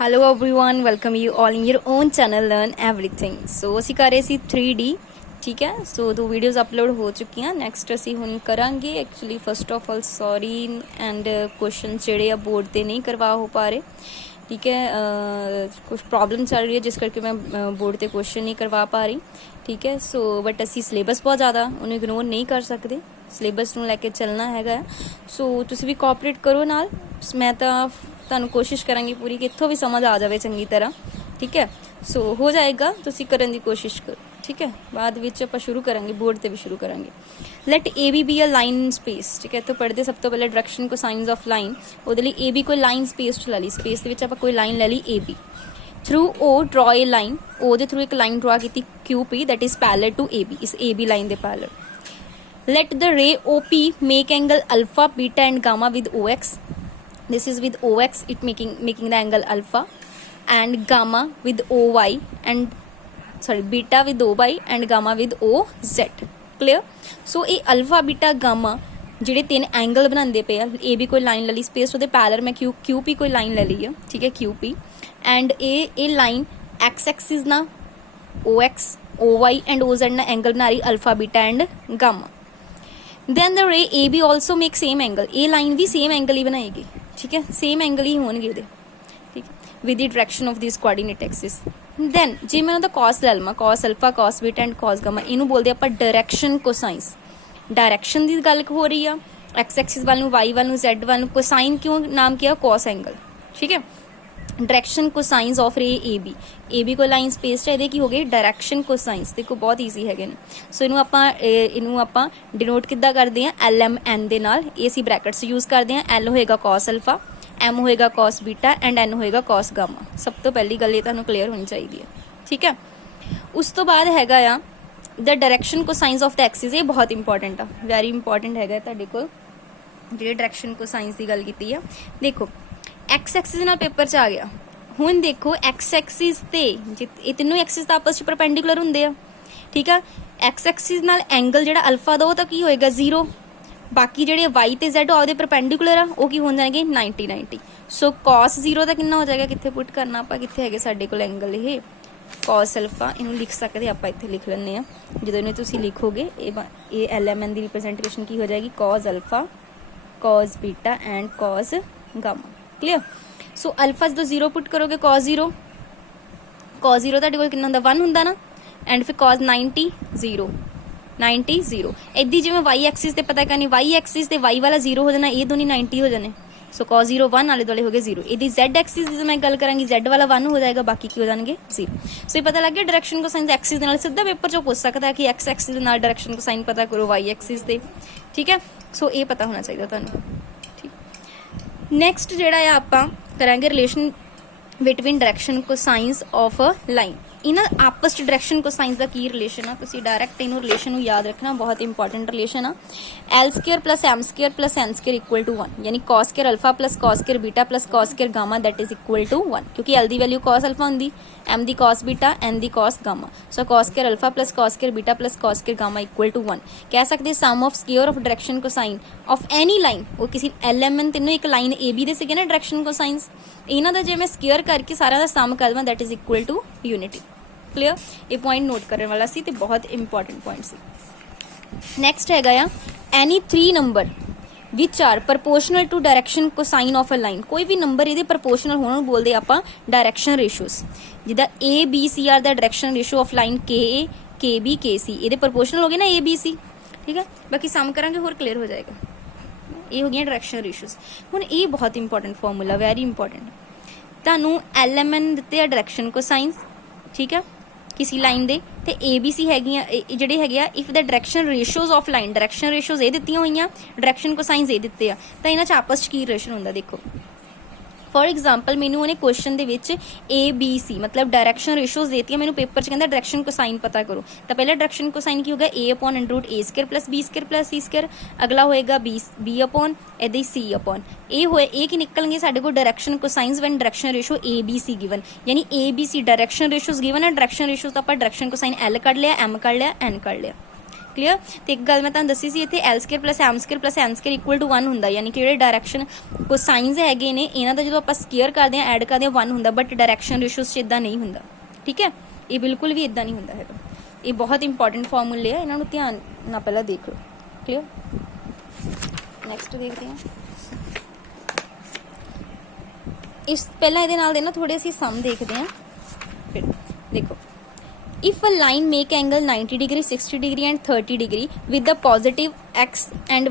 Hello everyone, welcome you all in your own channel learn everything. So ਅਸੀਂ ਕਰ ਰਹੇ ਸੀ 3D, ठीक है। सो 2 वीडियोज़ अपलोड हो चुकी हैं। नैक्सट ਅਸੀਂ ਹੁਣ ਕਰਾਂਗੇ। Actually first of all sorry and question ਜਿਹੜੇ ਆ बोर्ड ਤੇ नहीं करवा हो पा रहे, ठीक है। कुछ प्रॉब्लम चल रही है जिस करके मैं बोर्ड ਤੇ क्वेश्चन नहीं करवा पा रही, ठीक है। सो बट ਅਸੀਂ ਸਿਲੇਬਸ बहुत ज़्यादा ਉਹਨੂੰ ਇਗਨੋਰ नहीं कर सकते, ਸਿਲੇਬਸ ਨੂੰ ਲੈ ਕੇ ਚੱਲਣਾ ਹੈਗਾ। ਸੋ ਤੁਸੀਂ ਵੀ ਕੋਆਪਰੇਟ ਕਰੋ ਨਾਲ। ਮੈਂ ਤਾਂ ਤੁਹਾਨੂੰ ਕੋਸ਼ਿਸ਼ ਕਰਾਂਗੀ ਪੂਰੀ ਕਿ ਇੱਥੋਂ ਵੀ ਸਮਝ ਆ ਜਾਵੇ ਚੰਗੀ ਤਰ੍ਹਾਂ, ਠੀਕ ਹੈ। ਸੋ ਹੋ ਜਾਏਗਾ, ਤੁਸੀਂ ਕਰਨ ਦੀ ਕੋਸ਼ਿਸ਼ ਕਰੋ, ਠੀਕ ਹੈ। ਬਾਅਦ ਵਿੱਚ ਆਪਾਂ ਸ਼ੁਰੂ ਕਰਾਂਗੇ, ਬੋਰਡ ਤੇ ਵੀ ਸ਼ੁਰੂ ਕਰਾਂਗੇ। Let A B be a line space, ਠੀਕ ਹੈ। ਤੋਂ ਪੜ੍ਹਦੇ ਸਭ ਤੋਂ ਪਹਿਲਾਂ ਡਾਇਰੈਕਸ਼ਨ ਕੋਸਾਈਨਸ ਆਫ ਲਾਈਨ। ਉਹਦੇ ਲਈ ਏ ਬੀ ਕੋਈ ਲਾਈਨ ਸਪੇਸ ਲੈ ਲਈ, ਸਪੇਸ ਦੇ ਵਿੱਚ ਆਪਾਂ ਕੋਈ ਲਾਈਨ ਲੈ ਲਈ ਏ ਬੀ। ਥਰੂ ਓ ਡਰਾ ਏ ਲਾਈਨ, ਓ ਦੇ ਥਰੂ ਇੱਕ ਲਾਈਨ ਡਰਾ ਕੀਤੀ Q P that is parallel to A B, ਇਸ ਏ ਬੀ ਲਾਈਨ ਦੇ parallel. Let the ray OP make angle alpha, beta and gamma with OX. This is with OX, it making the angle alpha, and gamma with OY and beta with OY and gamma with OZ. Clear? So ये alpha, beta, gamma ਜਿਹੜੇ ਤਿੰਨ angle ਬਣਾਉਂਦੇ ਪਏ ਆ। A B ਕੋਈ line ਲੈ ਲਈ space, ਉਹਦੇ ਪੈਰਲਲ ਮੈਂ ਕਿਊ ਪੀ ਕੋਈ ਲਾਈਨ ਲੈ ਲਈ ਆ, ਠੀਕ ਹੈ, ਕਿਊ ਪੀ। ਐਂਡ ਇਹ ਲਾਈਨ ਐਕਸ ਐਕਸਿਸ ਨਾਲ OX, OY and OZ ਨਾਲ ਐਂਗਲ ਬਣਾ ਰਹੀ alpha, beta and Gama. then the ray AB also make same angle, ਇਹ ਲਾਈਨ ਵੀ ਸੇਮ ਐਂਗਲ ਹੀ ਬਣਾਏਗੀ, ਠੀਕ ਹੈ, ਸੇਮ ਐਂਗਲ ਹੀ ਹੋਣਗੇ ਇਹਦੇ, ਠੀਕ ਹੈ, with the direction of these coordinate axis। then ਜੇ ਮੈਂ ਉਹਦਾ cos ਲੈ ਲਵਾਂ, cos alpha, cos beta and cos gamma, ਇਹਨੂੰ ਬੋਲਦੇ ਆਪਾਂ ਡਾਇਰੈਕਸ਼ਨ ਕੋਸਾਈਨਸ। ਡਾਇਰੈਕਸ਼ਨ ਦੀ ਗੱਲ ਹੋ ਰਹੀ ਆ, x ਐਕਸਿਸ ਵੱਲ ਨੂੰ, y ਵੱਲ ਨੂੰ, z ਵੱਲ ਨੂੰ। ਕੋਸਾਈਨ ਕਿਉਂ ਨਾਮ ਕਿਹਾ? cos ਐਂਗਲ, ਠੀਕ ਹੈ। Direction cosines of ray A B को लाइन स्पेस चाहिए की हो गई डायरेक्शन कोसाइंस। देखो बहुत ईजी है। सो इनू आपां डिनोट किद्दां करदे हां? एल एम एन दे नाल। ये असीं ब्रैकेट्स यूज करते हैं। एल होएगा कॉस अल्फा, एम होएगा कॉस बीटा एंड एन होएगा कॉस गामा। सब तो पहली गल ये तुहानूं क्लीयर होनी चाहिए, ठीक है। उस तो बाद हैगा आ the direction cosines of the axis. ये बहुत इंपॉर्टेंट आ, वैरी इंपॉर्टेंट हैगा तुहाडे कोल जिहड़ी डायरेक्शन कोसाइंस की गल कीती आ। देखो एक्स एक्सिस नाल पेपर च आ गया। हुण देखो एक्स एक्सिस ते ये तीनों एक्सिस तो आपस च परपेंडिकुलर हुंदे आ, ठीक है। एक्स एक्सिस नाल एंगल जिहड़ा अल्फा दा ओह तां की होएगा 0। बाकी जिहड़े वाई ते जेड ओहदे परपेंडिकुलर आ ओह की हो जाएंगे 90 90। सो कॉस 0 दा कितना हो जाएगा? कित्थे पुट करना आपां? कित्थे हैगे साडे कोल एंगल ये कॉस अल्फा। इहनूं लिख सकदे आपां, इत्थे लिख लैंदे आ। जदों इहनूं तुसीं लिखोगे ये एल एम एन दी रिप्रेजेंटेशन की हो जाएगी cos alpha, cos beta and cos gamma. Clear? So alpha जो 0 पुट करोगे कॉस 0 ਤੁਹਾਡੇ ਕੋਲ ਕਿੰਨਾ ਹੁੰਦਾ? 1 ਹੁੰਦਾ ਨਾ। एंड फिर कॉस 90 0 90 0। इदी जिवें वाई एक्सिस ते पता करनी, वाई एक्सिस ते वाई वाला 0 हो जाना, ये दोनों 90 हो जाने। सो कॉस 0 1 आले दुआले हो गए 0। इदी जेड एक्सिस की मैं गल करांगी, जेड वाला 1 हो जाएगा, बाकी की हो जाएंगे 0। सो ये पता लग गया डायरेक्शन को साइन एक्सिस दे नाल। सीधा पेपर चो पूछ सकता है कि एक्स एक्सिस दे नाल डायरेक्शन को साइन पता करो वाई एक्सिस दे, ठीक है। सो ये पता होना चाहिए तुहानूं, ठीक। नैक्सट जिहड़ा आ आपां करांगे relation between direction cosines of a line. इन्हां आपस च डायरेक्शन कोसाइंस का की रिलेशन आ? तुसीं डायरैक्ट इनू रिलेशन याद रखना, बहुत इंपॉर्टेंट रिलेशन आ। L square plus M square plus N square equal to 1, यानी cos square alpha plus cos square beta plus cos square gamma that is equal to 1। क्योंकि एल दी value cos alpha होंदी, M दी cos beta, N दी cos gamma. So cos square alpha plus cos square beta plus cos square gamma equal to 1। कह सकते sum of square of direction cosine of any line. वो किसी L M N तीनों एक line A B दे सीगे ना direction cosines, इन्हां दा जे मैं स्केयर करके सारा दा सम कर देवां that is equal to unity. Clear? ये पॉइंट नोट करने वाला सी ते बहुत इंपॉर्टेंट पॉइंट सी। नैक्सट हैगा आ any 3 number which are proportional to direction cosine of a line. कोई भी नंबर ये प्रपोर्शनल होना बोलते आपां डायरेक्शन रेशियोज। जिदा ए बी सी आर दा डायरेक्शन रेशियो ऑफ लाइन के ए के बी के सी, ये प्रपोर्शनल हो गए ना ए बी सी, ठीक है। बाकी सम करांगे होर क्लियर हो जाएगा। ये हो गया डायरेक्शन रेशियोज। हुण ये बहुत इंपॉर्टेंट फॉर्मूला, वैरी इंपॉर्टेंट। तुहानूं एल एम एन दिते आ डायरेक्शन कोसाइंस, ठीक है, किसी लाइन दे ते ए बी सी हैगियां जिहड़े हैगे आ if the direction ratios of line, direction ratios ये दित्तियां होईयां, डायरेक्शन कोसाइंस ये दित्ते आ, तां इन्हां च आपस च की रिलेशन हुंदा? देखो फॉर एग्जाम्पल मैनू उन्हें क्वेश्चन दे विच ए बी सी मतलब डायरेक्शन रेशियोज देती, मैनू पेपर च कहंदा डायरेक्शन कोसाइन पता करो। तो पहले डायरेक्शन कोसाइन की होगा A upon under root A square plus B square plus C square. अगला होएगा बी अपॉन इधर सी अपॉन ए होए। ए की निकलेंगे साडे को direction cosines when direction ratio A B C given, यानी A B C direction ratios given है। डायरेक्शन रेशियोज तो आप डायरेक्शन कोसाइन एल कढ़ लिया, एम कढ़ लिया, एन कढ़ लिया, क्लीयर। तो एक गल मैं तुहानूं दसी सी, इत्थे L square plus N square equal to 1 हुंदा, यानी कि जिहड़े डायरैक्शन कोसाइनस हैगे ने इन्हां दा जदों आपां स्केयर करदे आं ऐड करदे आं 1 हुंदा, बट डायरैक्शन रेशोज़ च इदां नहीं हुंदा, ठीक है। ये बिल्कुल भी इदां नहीं हुंदा हैगा। ये बहुत इंपॉर्टेंट फॉर्मूले है, इन्हां नूं ध्यान नाल पहलां देख लो, क्लीयर। नैक्सट देखते हैं इस पहला इहदे नाल दे ना थोड़े असीं सम देखते हैं। फिर देखो, if a line make angle 90 degree 60 degree and 30 degree with the positive x and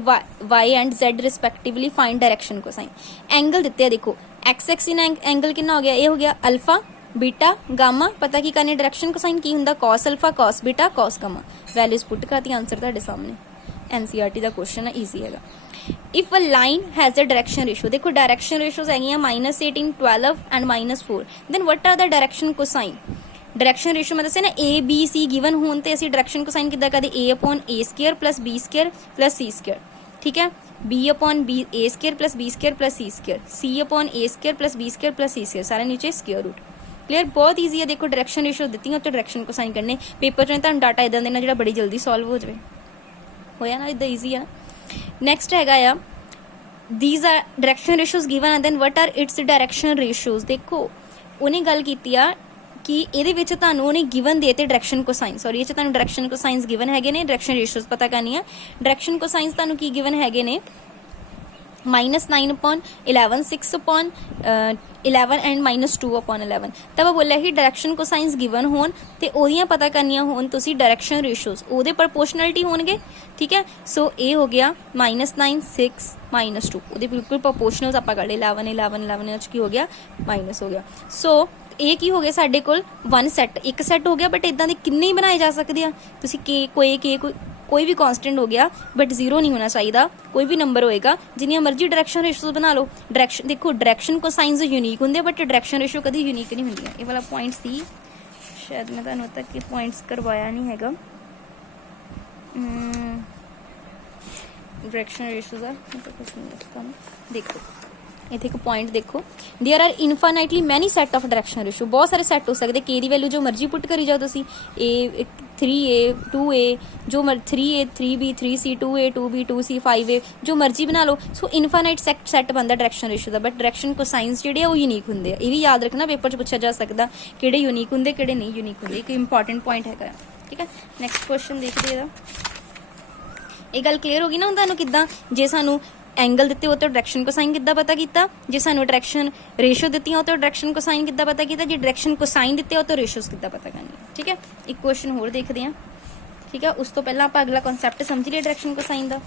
y and z respectively find direction cosine। Angle दिते हैं, देखो x एक्सिस एंगल कितना हो गया, ये हो गया अल्फा बीटा गामा, पता की करनी डायरेक्शन कोसाइन की हुंदा cos alpha cos beta cos gamma, values put करती, आंसर तुहाडे सामने। एनसीईआरटी का क्वेश्चन है, ईजी हैगा। If a line has a direction ratio, देखो डायरेक्शन रेशोज है -18 12 and -4, then what are the direction cosine. Direction ratio मैं दस्सिया ना ए बी सी गिवन होन ते असीं डायरेक्शन कोसाइन किद्दां करदे, A upon A square plus B square plus C square, ठीक है। B upon B A square plus B square plus C square, C upon A square plus B square plus C square, सारे नीचे square root. Clear, बहुत easy है। देखो direction ratio दित्ती है तो डायरेक्शन कोसाइन करने, पेपर च तुहानूं डाटा इदां देना जिहड़ा बड़ी जल्दी सॉल्व हो जाए, होया ना, इदां ईजी है। नैक्सट हैगा आ these are direction ratios given and then what are its direction ratios. देखो उन्हें गल कीती आ कि ਇਹਦੇ ਵਿੱਚ ਤੁਹਾਨੂੰ ਉਹਨੇ ਗਿਵਨ ਦੇਤੇ डायरेक्शन कोसाइन, सॉरी ਇਹ ਚ ਤੁਹਾਨੂੰ डायरेक्शन कोसाइंस ਗਿਵਨ ਹੈਗੇ ਨੇ, डायरेक्शन रेशोज पता करनी है। डायरेक्शन कोसाइंस ਤੁਹਾਨੂੰ ਕੀ ਗਿਵਨ ਹੈਗੇ ਨੇ, -9 अपॉन 11 6 अपॉन 11 एंड -2 अपॉन 11। तब मैं बोलिया कि डायरेक्शन कोसाइंस गिवन होन ते ओदियां पता करनियां होन तुसी डायरेक्शन रेशोज, ओदे प्रपोर्शनलिटी होणगे, ठीक है। सो ए हो गया -9 6 -2, ओदे बिल्कुल प्रपोर्शनल्स आपां कर ले, 11 11 11 की हो गया माइनस हो गया। सो ਇਹ ਕੀ ਹੋ ਗਿਆ ਸਾਡੇ ਕੋਲ 1 ਸੈੱਟ, ਇੱਕ ਸੈੱਟ ਹੋ ਗਿਆ, बट इदां दे किन्ने ही बनाए जा सकते हैं तुसी कोई भी कांस्टेंट हो गया, बट जीरो नहीं होना चाहिए, कोई भी नंबर होएगा, जिन्नियां मर्जी डायरेक्शन रेशोज बना लो। डायरेक्शन देखो डायरेक्शन कोसाइंस यूनिक होंगे, बट डायरेक्शन रेशो कभी यूनिक नहीं होंगे। ये वाला पॉइंट सी शायद मैं तुहानूं तक के पॉइंट्स करवाया नहीं हैगा, डायरेक्शन रेशो का कुछ नहीं है। देखो इत्थे एक पॉइंट देखो, there are infinitely many set of direction ratio, बहुत सारे सैट हो सकते, के दी वैल्यू जो मर्जी पुट करी जाओ तुसी, ए 3A 2A जो 3A 3B 3C 2A 2B 2C 5A जो मर्जी बना लो। सो इनफाइनाइट सैट बनता डायरेक्शन रेशो का, बट डायरेक्शन कोसाइंस जिहड़े वो यूनिक होंगे, ये भी याद रखना, पेपर च पूछा जा सकता किहड़े यूनिक होंगे किहड़े नहीं यूनिक होंगे, एक इंपॉर्टेंट पॉइंट है, ठीक है। नैक्सट क्वेश्चन देखते हैं, ये गल क्लीयर होगी ना तुहानूं किद्दां जे सानूं एंगल दिते हो तो डायरेक्शन कोसाइन किद्दां पता किया, जे सानूं डायरेक्शन रेशो दित्ती हो तो डायरेक्शन कोसाइन किद्दां पता किया, जे डायरेक्शन कोसाइन दिते हो तो रेशोज किद्दां पता करनी है, ठीक है। एक क्वेश्चन होर देखते हैं, ठीक है। उस तो पहला आप अगला कॉन्सैप्ट समझ लिया डायरेक्शन कोसाइन का,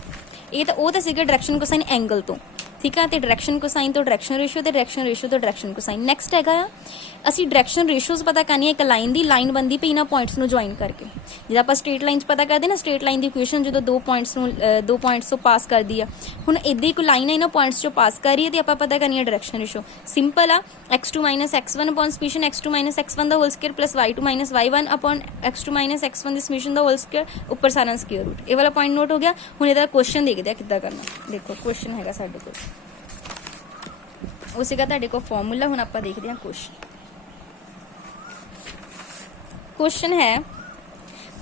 ये तो सीगा डायरेक्शन कोसाइन एंगल तो, ठीक है। तो डायरेक्शन कोसाइन तो डायरेक्शन रेशो तो डायरेक्शन रेशो तो डायरेक्शन कोसाइन। नैक्सट हैगा आ असी डायरेक्शन रेशोज पता करनी है, एक लाइन की लाइन बनती पई इन्हां पॉइंट्स नूं ज्वाइन करके, जिद्दां आपां स्ट्रेट लाइन पता करते ना, स्ट्रेट लाइन की इक्वेशन जो दो पॉइंट्स तो पास कर दी है, हुण इदां एक लाइन है इन्हां पॉइंट्स चों पास कर रही है, तो आपां पता करनी है डायरेक्शन रेशो। सिंपल आ x2 - x1 upon summation x2 - x1 the whole square plus y2 - y1 upon x2 - x1 the summation the whole square, ऊपर सारा स्क्वायर रूट। ये वाला पॉइंट नोट हो गया। हुण इहदा क्वेश्चन देखते हैं किद्दां करना। देखो क्वेश्चन हैगा साडे कोल, उसी का तुहाडे कोल फॉर्मूला, हुण आपां देखते हैं क्वेश्चन। क्वेश्चन है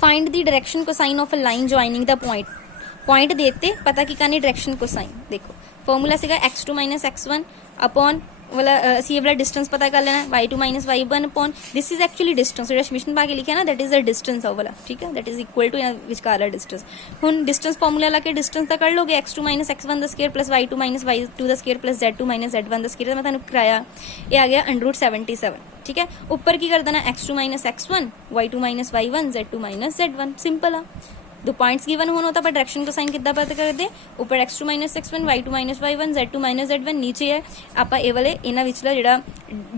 find the direction cosine of a line joining the point देते पता की करनी डायरेक्शन कोसाइन। देखो फॉर्मूला सीगा x2 - x1 अपॉन वाला असी ये वाला डिस्टेंस पता कर लेना, y2 - y1 upon this is actually distance, जो समीशन पा के लिखा है ना, that is the distance of वाला, ठीक है, दैट इज इक्वल टू विचकार डिस्टेंस। हुण डिस्टेंस फॉर्मूला ला के डिस्टेंस दा कर लोगे, x2 - x1 the square plus y2 - y2 the square plus z2 - z1 the square, मैं तुहानूं कराया, ये आ गया √77, ठीक है। ऊपर की कर देना x2 - x1 y2 - y1 z2 - z1, simple आ। दो पॉइंट्स गिवन होना तो डायरेक्शन को साइन कितना पता कर दे, ऊपर x2 - x1 y2 - y1 z2 - z1, नीचे है आप ये वाले इन्हां विचला जिहड़ा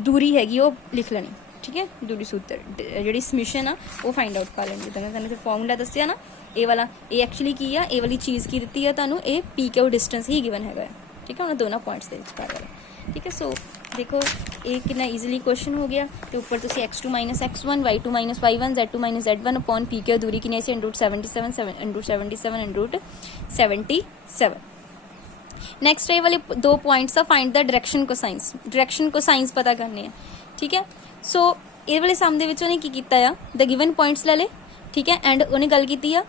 दूरी हैगी वो लिख लेनी, ठीक है। दूरी सूत्र जिहड़ी समीशन आ वो फाइंड आउट कर लेनी, जिद्दां मैं तुहानूं फॉर्मूला दस्सिया ना, ये वाला ये एक्चुअली की है, ये वाली चीज़ की दी है तुहानूं, ये पी क्यू डिस्टेंस ही गिवन हैगा, ठीक है। उन्होंने दोनों पॉइंट्स के विचकार वाला, ठीक है। सो देखो ये कितना ईजिली क्वेश्चन हो गया। तो ऊपर तुसी x2 - x1 y2 - y1 z2 - z1 upon P Q दूरी कितनी सी √77 नैक्सट ये वाले दो पॉइंट्स आ फाइंड द डायरेक्शन कोसाइंस पता करने हैं, ठीक है। सो ये वाले सम दे विच उन्हें की कीता आ, द गिवन पॉइंट्स ले ले, ठीक है, एंड उन्हें गल कीती आ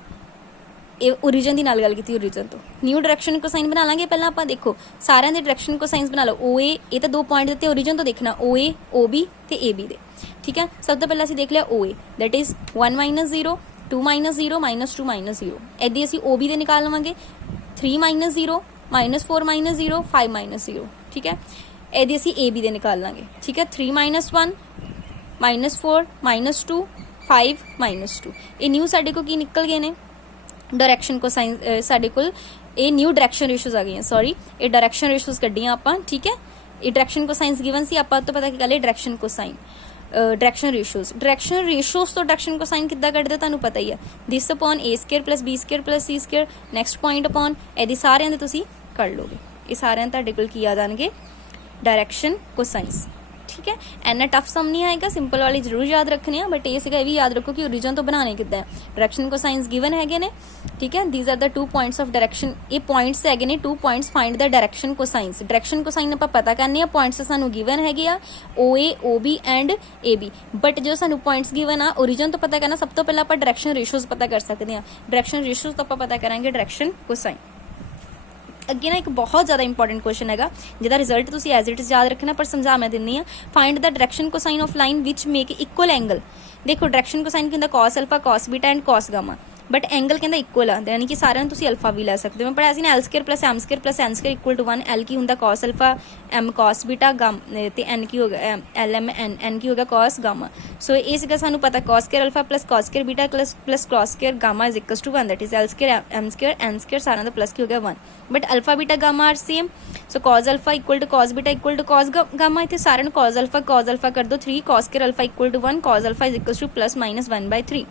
ओरिजन की नाल गल की ओरिजन तो न्यू डायरैक्शन कोसाइन बना लांगे। पहला आप देखो सारे दे डायरैक्शन कोसाइंस बना लो। ओ ए तो 2 पॉइंट दिते ओरिजन तो देखना ओ ए ओ बी ते ए बी दे, ठीक है। सब तो पहले असीं देख लिया ओ ए दैट इज 1 - 0 2 - 0 -2 - 0। इदां असीं ओ बी दे निकाल लवांगे 3 - 0 -4 - 0 5 - 0, ठीक है। इदां असीं ए बी दे निकाल लांगे, ठीक है। 3 - 1 -4 -2 5 -2 ये न्यू साडे को की निकल गए ने डायरैक्शन कोसाइन। साडे कोल ये न्यू डायरैक्शन रेशोज आ गई हैं, सॉरी ये डायरैक्शन रेशोज कड्डियां आपां, ठीक है। ये डायरैक्शन कोसाइंस गिवन सी आपां तो पता की गल है डायरैक्शन कोसाइन डायरैक्शन रेशोज तो डायरैक्शन कोसाइन किद्दां कड्डदे तुहानूं पता ही है। This upon A square plus B square plus C square next point upon इहदी सारिਆਂ ਦੇ ਤੁਸੀਂ कर लोगे। ये सारे ਤੁਹਾਡੇ ਕੋਲ ਕੀ आ जाएंगे डायरैक्शन कोसाइंस, ठीक है। इन्ना टफ सम नहीं आएगा, सिंपल वाली जरूर याद रखने हैं, बट ये भी याद रखो कि ओरिजन तो बनाने किद्दां है। डायरैक्शन कोसाइंस गिवन है ने, ठीक है। These are the 2 points of direction. ये पॉइंट्स है ने 2 points find the direction cosines. Direction cosine आपां पता करने आ, पॉइंट्स सानू गिवन है O A O B and A B, but जो सानू पॉइंट्स गिवन आ ओरिजन तो पता करना सब तो पहले आपां डायरैक्शन रेशोज पता कर सकते हैं। डायरैक्शन रेशोज तो आपां पता करांगे डायरैक्शन कोसाइन। अगे ना एक बहुत ज़्यादा इंपॉर्टेंट क्वेश्चन है जिहदा रिजल्ट तुसीं एज इट इज याद रखना, पर समझा मैं दिंदी हाँ। Find the direction cosine of line which make equal angle. देखो डायरैक्शन कोसाइन की cos alpha cos beta and cos gamma, but angle कहता इक्वल आ, यानी कि सारे तुसीं अल्फा भी लै सकते हो। मैं पढ़ाया सी ना L square plus M square equal to 1। L की हुंदा cos alpha, M cos beta, gamma ते एन की हो गया एल एम एन, एन की हो गया कॉस गामा। सो ये सीगा सानू पता cos square alpha plus cos square beta plus cos square gamma is equals to 1, that is L square M square N square सारा दा प्लस की हो गया 1। But alpha beta gamma are same, so cos alpha equal to cos beta equal to cos gamma. इतने सारे cos alpha कर दो 3, cos square alpha equal to 1, cos alpha is equals to plus minus 1/3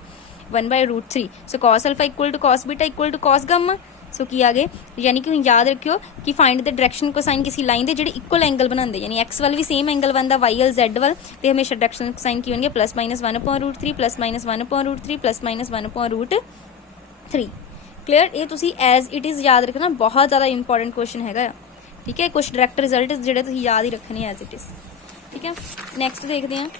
1/√3। So cos alpha equal to cos beta equal to cos gamma. So की आ गए, यानी कि हुण याद रखियो कि फाइंड द डायरैक्शन कोसाइन किसी लाइन के जिहड़े इक्वल एंगल बनाते, यानी एक्स वाल भी सेम एंगल बनता, वाई वाल जैड वाल, तो हमेशा डायरैक्शन कोसाइन की होंगे plus minus 1/√3 plus minus 1/√3 plus minus 1/√3। Clear. ये तुसी एज इट इज़ याद रखना, बहुत ज़्यादा इंपॉर्टेंट क्वेश्चन है, ठीक है। कुछ डायरैक्ट रिजल्ट जिहड़े तुसी याद ही रखने एज इट इज़, ठीक है। नैक्सट देखते हैं,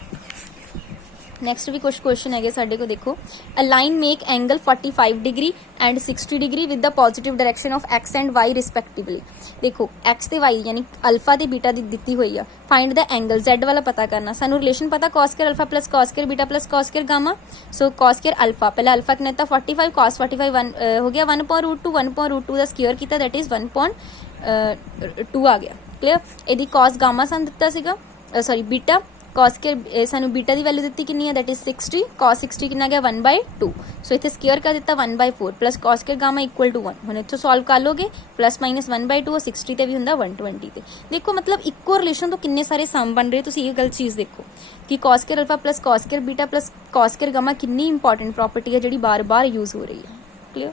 नैक्सट भी कुछ क्वेश्चन है साडे को। देखो a line make angle 45 degree and 60 degree with the positive direction of x and y respectively. देखो एक्स ते वाई यानी अल्फा ते बीटा दी दित्ती हुई है। फाइंड द एंगल जेड वाला पता करना, सानू रिलेशन पता cos square alpha plus cos square beta plus cos square gamma. So cos square alpha पहले अल्फा कितना था 45, कॉस 45 1 हो गया 1/√2, 1/√2 का स्क्वायर किया दैट इज 1/2 आ गया। क्लियर। यदि कॉस गामा सन दिता सीगा, सॉरी बीटा कॉस के सानू बीटा की वैल्यू दी कितनी है दैट इज 60, कॉस 60 कितना गया 1/2। सो इतने स्क्वायर का दिता 1/4 प्लस कॉस के गामा इक्वल टू 1। हम इतों सॉल्व कर लोगे प्लस माइनस 1/2 और 60 ते भी हुंदा 120 ते। देखो मतलब इक्को रिलेशन तो किन्ने सारे सम बन रहे, तुसीं ये गल चीज़ देखो कि कॉस के अल्फा प्लस कॉस के बीटा प्लस कॉस के गामा कितनी इंपॉर्टेंट प्रॉपर्टी है जी बार बार यूज हो रही है। क्लियर।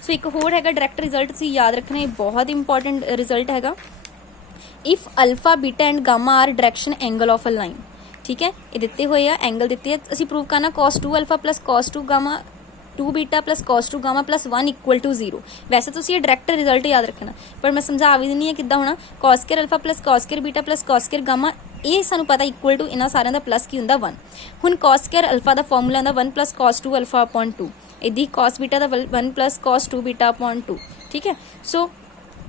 सो एक होर है डायरैक्ट रिजल्ट तुसीं याद रखना, ये बहुत इंपॉर्टेंट रिजल्ट है। If alpha beta and gamma are direction angle of a line, ठीक है। ये दिते हुए आ एंगल दिते हैं, असीं प्रूव करना cos 2 alpha plus cos 2 gamma 2 beta plus cos 2 gamma plus 1 equal to 0। वैसे तुसीं ये डायरैक्ट रिजल्ट याद रखना, पर मैं समझा भी दिंदी है किद्दां होना। cos square alpha plus cos square beta plus cos square gamma ये सानू पता इक्वल टू इन्हां सारिਆਂ ਦਾ प्लस की हुंदा 1। हुण cos स्क्वायर अल्फा ਦਾ फार्मूला हुंदा 1 प्लस cos 2 अल्फा अपॉन 2, इदी cos बीटा ਦਾ 1 प्लस cos 2 बीटा अपॉन 2, ठीक है। सो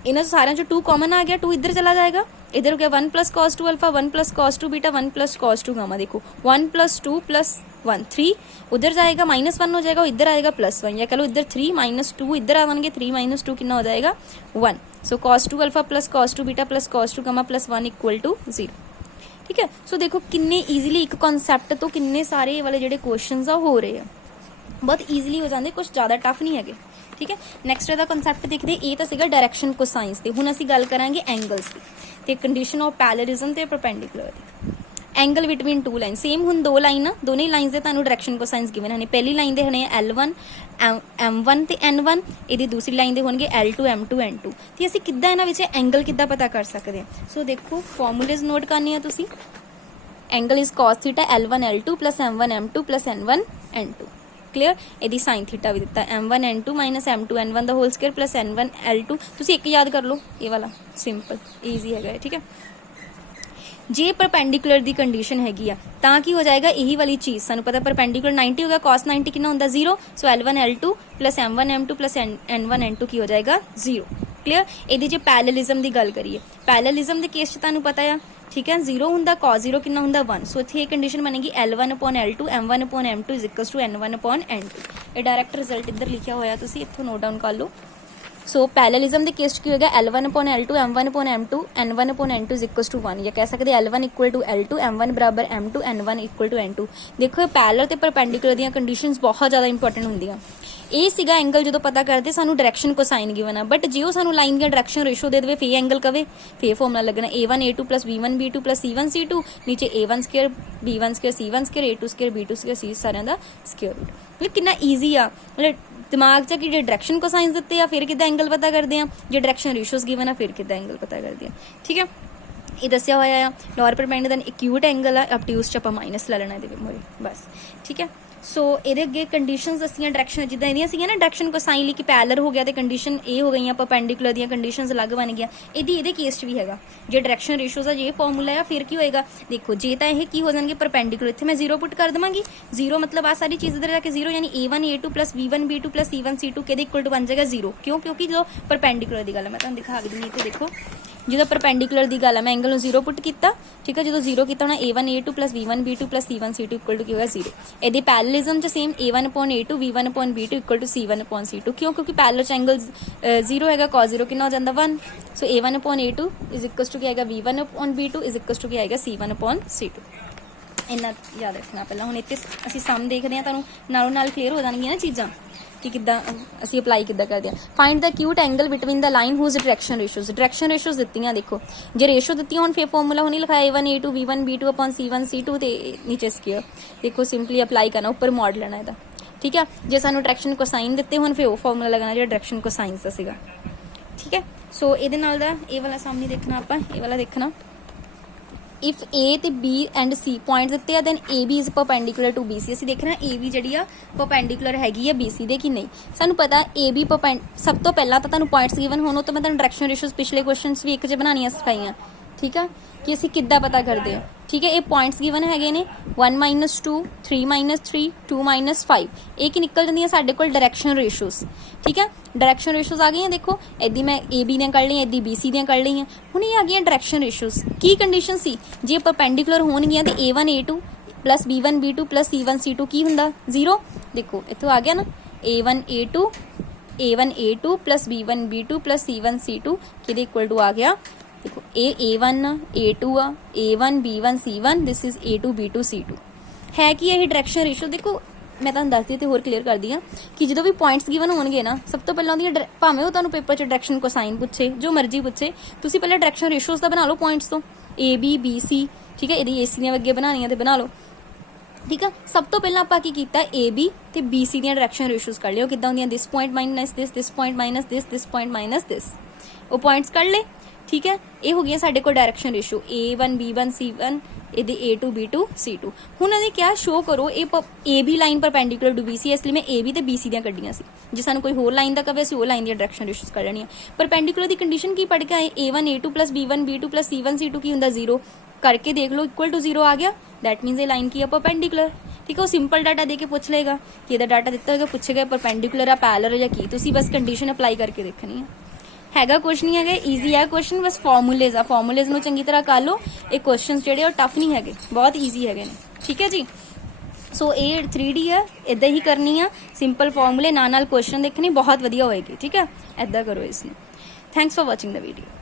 इन्होंने सारे जो 2 कॉमन आ गया, 2 इधर चला जाएगा, इधर हो गया 1 plus cos 2 alpha 1 plus cos 2 beta 1 plus cos 2 gamma. देखो 1 प्लस 2 प्लस 1 3 उधर जाएगा -1 हो जाएगा, इधर आएगा +1, या कह लो इधर 3 - 2 इधर आएंगे 3 - 2 कितना हो जाएगा 1। So cos 2 alpha plus cos 2 beta plus cos 2 gamma plus 1 equal to 0, ठीक है। सो देखो किन्ने ईजीली एक कॉन्सैप्ट तो किन्ने सारे वाले जो क्वेश्चन हो रहे हैं, बहुत ईजीली हो जाते, कुछ ज़्यादा टफ नहीं है, ठीक है। नैक्सट ਇਹਦਾ कॉन्सैप्ट देखते ये तो सीगा डायरैक्शन कोसाइंस ते। हुण असीं गल करांगे एंगल्स की ते कंडीशन ऑफ पैरेललिज्म ते परपेंडिकुलर दी। एंगल बिटवीन 2 लाइन सेम हुण 2 लाइन दोनों ही लाइन्स दे तुहानूं डायरैक्शन कोसाइंस गिवन हैं। पहली लाइन दे हने L1 M1 ते N1, इहदी दूसरी लाइन दे होणगे L2 M2 N2। ते असीं किद्दां इन्हां विच एंगल किद्दां पता कर सकदे हां। सो देखो फॉर्मूलेज नोट करने आ तुसीं। Angle is cos theta L1 L2 plus M1 M2 plus N1 N2। Clear. यदि साइन थीटा भी दिता M1 N2 minus M2 N1 the whole square plus N1 L2। तुसीं एक याद कर लो, ये वाला सिंपल ईजी है, ठीक है। ਜੇ ਪਰਪੈਂਡੀਕੂਲਰ ਦੀ ਕੰਡੀਸ਼ਨ ਹੈਗੀ ਆ ਤਾਂ ਕੀ ਹੋ ਜਾਏਗਾ, ਇਹੀ ਵਾਲੀ ਚੀਜ਼ ਸਾਨੂੰ ਪਤਾ ਪਰਪੈਂਡੀਕੂਲਰ 90 ਹੋ ਗਿਆ, cos 90 ਕਿੰਨਾ ਹੁੰਦਾ 0, ਸੋ L1 L2 plus M1 M2 plus N1 N2 ਕੀ ਹੋ ਜਾਏਗਾ 0। ਕਲੀਅਰ। ਇਹਦੀ ਜੇ ਪੈਰਲਲਿਜ਼ਮ ਦੀ ਗੱਲ ਕਰੀਏ, ਪੈਰਲਲਿਜ਼ਮ ਦੇ ਕੇਸ 'ਚ ਤੁਹਾਨੂੰ ਪਤਾ ਆ, ਠੀਕ ਹੈ, 0 ਹੁੰਦਾ, cos 0 ਕਿੰਨਾ ਹੁੰਦਾ 1, ਸੋ ਇੱਥੇ ਇਹ ਕੰਡੀਸ਼ਨ ਬਣੇਗੀ L1 upon L2 M1 upon M2 is equals to N1 upon N2। ਇਹ ਡਾਇਰੈਕਟ ਰਿਜ਼ਲਟ ਇੱਧਰ ਲਿਖਿਆ ਹੋਇਆ, ਤੁਸੀਂ ਇੱਥੋਂ ਨੋਟ ਡਾਊਨ ਕਰ ਲਓ। ਸੋ ਪੈਰਲਲਿਜ਼ਮ ਦੇ ਕੇਸ 'ਚ ਕੀ ਹੋਏਗਾ, L1 upon L2 M1 upon M2 N1 upon N2 is equals to 1, ਜਾਂ ਕਹਿ ਸਕਦੇ L1 equal to L2 M1 ਬਰਾਬਰ M2 N1 equal to N2। ਦੇਖੋ ਇਹ ਪੈਰਲਲ ਤੇ ਪਰਪੈਂਡੀਕੂਲਰ ਦੀਆਂ ਕੰਡੀਸ਼ਨਸ ਬਹੁਤ ਜ਼ਿਆਦਾ ਇੰਪੋਰਟੈਂਟ ਹੁੰਦੀਆਂ। ਇਹ ਸੀਗਾ ਐਂਗਲ ਜਦੋਂ ਪਤਾ ਕਰਦੇ ਸਾਨੂੰ ਡਾਇਰੈਕਸ਼ਨ ਕੋਸਾਈਨ ਗਿਵਨ ਆ, ਬਟ ਜੇ ਉਹ ਸਾਨੂੰ ਲਾਈਨ ਦੀਆਂ ਡਾਇਰੈਕਸ਼ਨ ਰੇਸ਼ੋ ਦੇ ਦੇਵੇ ਫੇ ਐਂਗਲ ਕਵੇ, ਫੇ ਫਾਰਮੂਲਾ ਲੱਗਣਾ A1 A2 plus B1 B2 plus C1 C2, ਨੀਚੇ A1 square B1 square C1 square A2 square B2 square C ਸਾਰਿਆਂ ਦਾ ਸਕੁਅਰ ਰੂਟ। ਇਹ ਕਿੰਨਾ ਈਜ਼ੀ ਆ, ਦਿਮਾਗ 'ਚ ਕਿ ਜੇ ਡਾਇਰੈਕਸ਼ਨ ਕੋਸਾਈਨਸ ਦਿੱਤੇ ਆ ਫਿਰ ਕਿੱਦਾਂ ਐਂਗਲ ਪਤਾ ਕਰਦੇ ਆ, ਜੇ ਡਾਇਰੈਕਸ਼ਨ ਰੇਸ਼ੋਸ ਗਿਵਨ ਆ ਫਿਰ ਕਿੱਦਾਂ ਐਂਗਲ ਪਤਾ ਕਰਦੇ ਆ। ਠੀਕ ਹੈ, ਇਹ ਦੱਸਿਆ ਹੋਇਆ ਆ। ਲੋਅਰ ਪਰਪੈਂਡੀਕੂਲਰ ਇਕਿਊਟ ਐਂਗਲ ਆ, ਅਬਟਿਊਸ 'ਚ ਆਪਾਂ ਮਾਈਨਸ ਲੈ ਲੈਣਾ ਇਹਦੇ ਮੋਰੇ ਬਸ। ਠੀਕ ਹੈ, ਸੋ ਇਹਦੇ ਅੱਗੇ ਕੰਡੀਸ਼ਨਸ ਦੱਸੀਆਂ ਡਾਇਰੈਕਸ਼ਨ ਜਿੱਦਾਂ ਇਹਦੀਆਂ ਸੀਗੀਆਂ ਨਾ, ਡਾਇਰੈਕਸ਼ਨ ਕੋਸਾਈਨ ਲਈ ਕਿ ਪੈਰਲਲ ਹੋ ਗਿਆ ਤੇ ਕੰਡੀਸ਼ਨ ਇਹ ਹੋ ਗਈਆਂ, ਪਰਪੈਂਡੀਕੂਲਰ ਦੀਆਂ ਕੰਡੀਸ਼ਨਸ ਅਲੱਗ ਬਣ ਗਈਆਂ। ਇਹਦੇ ਕੇਸ 'ਚ ਵੀ ਹੈਗਾ, ਜੇ ਡਾਇਰੈਕਸ਼ਨ ਰੇਸ਼ੋਸ ਆ, ਜੇ ਫਾਰਮੂਲਾ ਆ, ਫਿਰ ਕੀ ਹੋਏਗਾ ਦੇਖੋ, ਜੇ ਤਾਂ ਇਹ ਕੀ ਹੋ ਜਾਣਗੇ ਪਰਪੈਂਡੀਕੂਲਰ, ਇੱਥੇ ਮੈਂ 0 ਪੁੱਟ ਕਰ ਦੇਵਾਂਗੀ। 0 ਮਤਲਬ ਆ ਸਾਰੀ ਚੀਜ਼ ਇਧਰ ਜਾ ਕੇ 0, ਯਾਨੀ A1 A2 plus B1 B2 plus C1 C2 ਕਿਹਦੇ ਇਕੁਅਲ ਟੂ ਬਣ ਜਾਏਗਾ 0। ਕਿਉਂ? ਕਿਉਂਕਿ ਜਦੋਂ ਪਰਪੈਂਡੀਕੂਲਰ ਦੀ ਗੱਲ ਹੈ, ਮੈਂ ਤੁਹਾਨੂੰ ਦਿਖਾ ਦਿੰਦੀ ਇੱਥੇ ਦੇਖੋ, ਜਦੋਂ ਪਰਪੈਂਡੀਕੂਲਰ ਦੀ ਗੱਲ ਹੈ ਮੈਂ ਐਂਗਲ ਨੂੰ 0 ਪੁੱਟ ਕੀਤਾ, ਠੀਕ ਹੈ, ਜਦੋਂ 0 ਕੀਤਾ ਹੋਣਾ A1 A2 plus B1 B2 plus C1 C2 equal to ਕੀ ਹੋਗਾ 0। ਇਹਦੀ ਪੈਰਲਲਿਜ਼ਮ 'ਚ same A1 upon A2 V1 upon B2 equal to C1 upon C2। ਕਿਉਂ? ਕਿਉਂਕਿ ਪੈਰਲਲ 'ਚ ਐਂਗਲ 0 ਹੈਗਾ, cos 0 ਕਿੰਨਾ ਹੋ ਜਾਂਦਾ 1, ਸੋ A1 upon A2 is equals to ਕੀ ਆਏਗਾ V1 upon B2 is equals to ਕੀ ਆਏਗਾ C1 upon C2। ਇੰਨਾ ਯਾਦ ਰੱਖਣਾ ਪਹਿਲਾਂ। ਹੁਣ ਇੱਥੇ ਅਸੀਂ ਸਮ ਦੇਖਦੇ ਹਾਂ, ਤੁਹਾਨੂੰ ਨਾਲੋਂ ਨਾਲ ਕਲੀਅਰ ਹੋ ਜਾਣਗੀਆਂ ਨਾ ਚੀਜ਼ਾਂ ਕਿ ਕਿੱਦਾਂ ਅਸੀਂ ਅਪਲਾਈ ਕਿੱਦਾਂ ਕਰਦੇ ਹਾਂ। Find the acute angle between the line whose direction ratios. Direction ratios ਦਿੱਤੀਆਂ, ਦੇਖੋ ਜੇ ਰੇਸ਼ੋ ਦਿੱਤੀਆਂ ਹੁਣ ਫਿਰ ਫਾਰਮੂਲਾ ਹੁਣੀ ਲਿਖਾਇਆ A1 A2 V1 B2 upon C1 C2 ਤੇ ਨੀਚੇ ਸਕੁਅਰ। ਦੇਖੋ ਸਿੰਪਲੀ ਅਪਲਾਈ ਕਰਨਾ, ਉੱਪਰ ਮੋਡ ਲੈਣਾ ਇਹਦਾ। ਠੀਕ ਹੈ, ਜੇ ਸਾਨੂੰ ਡਾਇਰੈਕਸ਼ਨ ਕੋਸਾਈਨ ਦਿੱਤੇ ਹੁਣ ਫਿਰ ਉਹ ਫਾਰਮੂਲਾ ਲਗਾਉਣਾ ਜਿਹੜਾ ਡਾਇਰੈਕਸ਼ਨ ਕੋਸਾਈਨਸ ਦਾ ਸੀਗਾ। ਠੀਕ ਹੈ, ਸੋ ਇਹਦੇ ਨਾਲ ਦਾ ਇਹ ਵਾਲਾ ਸਾਹਮਣੇ ਦੇਖਣਾ, ਆਪਾਂ ਇਹ ਵਾਲਾ ਦੇਖਣਾ। ਇਫ A ਤੇ B ਐਂਡ C ਪੁਆਇੰਟ ਦਿੱਤੇ ਆ, then AB is perpendicular to BC। ਅਸੀਂ ਦੇਖਣਾ AB ਜਿਹੜੀ ਆ ਪਰਪੈਂਡੀਕੂਲਰ ਹੈਗੀ ਆ BC ਦੇ ਕਿ ਨਹੀਂ। ਸਾਨੂੰ ਪਤਾ AB ਸਭ ਤੋਂ ਪਹਿਲਾਂ ਤਾਂ ਤੁਹਾਨੂੰ ਪੁਆਇੰਟਸ ਗਿਵਨ ਹੋਣ, ਉਹ ਤੋਂ ਮੈਂ ਤੁਹਾਨੂੰ ਡਾਇਰੈਕਸ਼ਨ ਰੇਸ਼ੋਜ਼ ਪਿਛਲੇ ਕੁਐਸਚਨਸ ਵੀ ਇੱਕ 'ਚ ਬਣਾਉਣੀਆਂ ਸਿਖਾਈਆਂ। ਠੀਕ ਆ, ਕਿ ਅਸੀਂ ਕਿੱਦਾਂ ਪਤਾ ਕਰਦੇ ਹਾਂ। ਠੀਕ ਹੈ, ਇਹ ਪੁਆਇੰਟਸ ਗਿਵਨ ਹੈਗੇ ਨੇ 1 - 2 3 - 3 2 - 5। ਇਹ ਕੀ ਨਿਕਲ ਜਾਂਦੀਆਂ ਸਾਡੇ ਕੋਲ ਡਾਇਰੈਕਸ਼ਨ ਰੇਸ਼ੋਜ਼। ਠੀਕ ਹੈ, ਡਾਇਰੈਕਸ਼ਨ ਰੇਸ਼ੋਜ਼ ਆ ਗਈਆਂ, ਦੇਖੋ ਇੱਦੀ ਮੈਂ AB ਦੀਆਂ ਕੱਢ ਲਈਆਂ, ਇੱਦੀ BC ਦੀਆਂ ਕੱਢ ਲਈਆਂ। ਹੁਣ ਇਹ ਆ ਗਈਆਂ ਡਾਇਰੈਕਸ਼ਨ ਰੇਸ਼ੋਜ਼। ਕੀ ਕੰਡੀਸ਼ਨ ਸੀ, ਜੇ ਪਰਪੈਂਡੀਕੂਲਰ ਹੋਣਗੀਆਂ ਤੇ A1 A2 plus B1 B2 plus C1 C2 ਕੀ ਹੁੰਦਾ 0। ਦੇਖੋ ਇੱਥੋਂ ਆ ਗਿਆ ਨਾ A1 A2 plus B1 B2 plus C1 C2 ਕਿਹਦੇ ਇਕੁਅਲ ਟੂ ਆ ਗਿਆ, ਦੇਖੋ ਇਹ A1 A2 ਆ, A1 B1 C1, this is A2 B2 C2 ਹੈ। ਕੀ ਇਹ ਡਾਇਰੈਕਸ਼ਨ ਰੇਸ਼ੋ, ਦੇਖੋ ਮੈਂ ਤੁਹਾਨੂੰ ਦੱਸਦੀ ਤੇ ਹੋਰ ਕਲੀਅਰ ਕਰਦੀ ਹਾਂ ਕਿ ਜਦੋਂ ਵੀ ਪੁਆਇੰਟਸ ਗਿਵਨ ਹੋਣਗੇ ਨਾ, ਸਭ ਤੋਂ ਪਹਿਲਾਂ ਉਹਦੀਆਂ ਭਾਵੇਂ ਉਹ ਤੁਹਾਨੂੰ ਪੇਪਰ 'ਚ ਡਾਇਰੈਕਸ਼ਨ ਕੋਸਾਈਨ ਪੁੱਛੇ, ਜੋ ਮਰਜ਼ੀ ਪੁੱਛੇ, ਤੁਸੀਂ ਪਹਿਲਾਂ ਡਾਇਰੈਕਸ਼ਨ ਰੇਸ਼ੋਜ਼ ਦਾ ਬਣਾ ਲਓ ਪੁਆਇੰਟਸ ਤੋਂ, AB BC। ਠੀਕ ਹੈ, ਇਹਦੀ AC ਦੀਆਂ ਅੱਗੇ ਬਣਾਉਣੀਆਂ ਤੇ ਬਣਾ ਲਓ। ਠੀਕ ਆ, ਸਭ ਤੋਂ ਪਹਿਲਾਂ ਆਪਾਂ ਕੀ ਕੀਤਾ, AB ਤੇ BC ਦੀਆਂ ਡਾਇਰੈਕਸ਼ਨ ਰੇਸ਼ੋਜ਼ ਕੱਢ ਲਿਓ। ਕਿੱਦਾਂ ਹੁੰਦੀਆਂ, this point minus this point minus this point minus this, ਉਹ ਪੁਆਇੰਟਸ ਕੱਢ ਲਏ। ਠੀਕ ਹੈ, ਇਹ ਹੋ ਗਈਆਂ ਸਾਡੇ ਕੋਲ direction ratio A1 B1 C1, ਇਹਦੇ A2 B2 C2। ਹੁਣ ਇਹਨੇ ਕਿਹਾ ਸ਼ੋ ਕਰੋ ਇਹ AB line perpendicular to BC, ਇਸ ਲਈ ਮੈਂ AB ਤੇ BC ਦੀਆਂ ਕੱਢੀਆਂ ਸੀ। ਜੇ ਸਾਨੂੰ ਕੋਈ ਹੋਰ ਲਾਈਨ ਦਾ ਕਵੇ ਅਸੀਂ ਉਹ ਲਾਈਨ ਦੀਆਂ ਡਾਇਰੈਕਸ਼ਨ ਰੇਸ਼ੋਜ਼ ਕੱਢਣੀਆਂ। ਪਰਪੈਂਡੀਕੂਲਰ ਦੀ ਕੰਡੀਸ਼ਨ ਕੀ ਪੜ ਕੇ ਆਏ, A1 A2 plus B1 B2 plus C1 C2 ਕੀ ਹੁੰਦਾ 0। ਕਰਕੇ ਦੇਖ ਲਓ ਇਕੁਅਲ ਟੂ 0 ਆ ਗਿਆ, ਦੈਟ ਮੀਨਸ ਇਹ ਲਾਈਨ ਕੀ ਆ ਪਰਪੈਂਡੀਕੂਲਰ। ਠੀਕ ਹੈ, ਉਹ ਸਿੰਪਲ ਡਾਟਾ ਦੇ ਕੇ ਪੁੱਛ ਲਏਗਾ ਕਿ ਇਹਦਾ ਡਾਟਾ ਦਿੱਤਾ ਹੋਏਗਾ, ਪੁੱਛੇਗਾ ਪਰਪੈਂਡੀਕੂਲਰ ਆ ਪੈਰਲਲ ਜਾਂ ਕੀ, ਤੁਸੀਂ ਬਸ ਕੰਡੀਸ਼ਨ ਅਪਲਾਈ ਕਰਕੇ ਦੇਖਣੀ ਹੈ। ਹੈਗਾ ਕੁਛ ਨਹੀਂ ਹੈਗਾ, ਈਜ਼ੀ ਆ ਕੁਐਸਚਨ, ਬਸ ਫਾਰਮੂਲੇਜ਼ ਆ, ਫਾਰਮੂਲੇਜ਼ ਨੂੰ ਚੰਗੀ ਤਰ੍ਹਾਂ ਕਰ ਲਓ। ਇਹ ਕੁਐਸਚਨਸ ਜਿਹੜੇ ਉਹ ਟਫ ਨਹੀਂ ਹੈਗੇ, ਬਹੁਤ ਈਜ਼ੀ ਹੈਗੇ ਨੇ। ਠੀਕ ਹੈ ਜੀ, ਸੋ ਇਹ 3D ਹੈ, ਇਦਾਂ ਹੀ ਕਰਨੀ ਆ, ਸਿੰਪਲ ਫਾਰਮੂਲੇ ਨਾਲ ਕੁਐਸਚਨ ਦੇਖਣੇ, ਬਹੁਤ ਵਧੀਆ ਹੋਏਗੀ। ਠੀਕ ਹੈ, ਇਦਾਂ ਕਰੋ ਇਸ ਨੂੰ। Thanks for watching the video.